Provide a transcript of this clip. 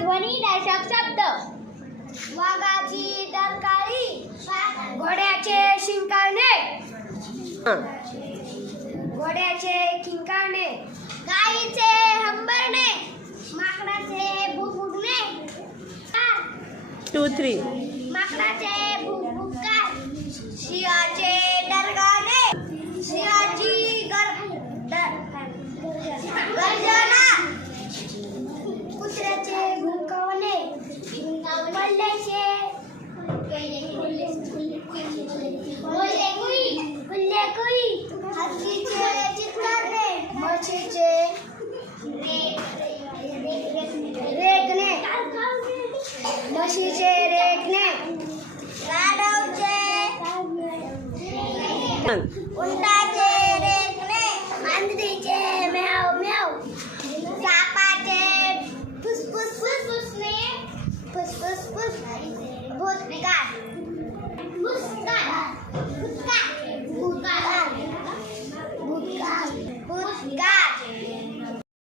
ध्वनिदर्शक शब्द. वाघाची डरकाळी, घोड्याचे शिंकाणे, घोड्याचे किंकाणे, गाईचे हंबरणे, माकडाचे भुकभुकणे, 2 3 माकडाचे भुकभुकार, सिंहाचे डरकाळे, सिंहाची गर्जना, कुत्र्याचे भुंकवणे, पल्ल्याचे कुल्लेकुई, हत्तीचे चित्कारणे, म्हशीचे रेखणे, म्हशीचे रेखणे, गाढवचे उंटाचे रेखणे, मांजरीचे म्याव म्याव, सापाचे फुसफुस फुसफुसणे, फुसफुस फुस, भूतकाळ, भूतकाळ, भूतकाळ.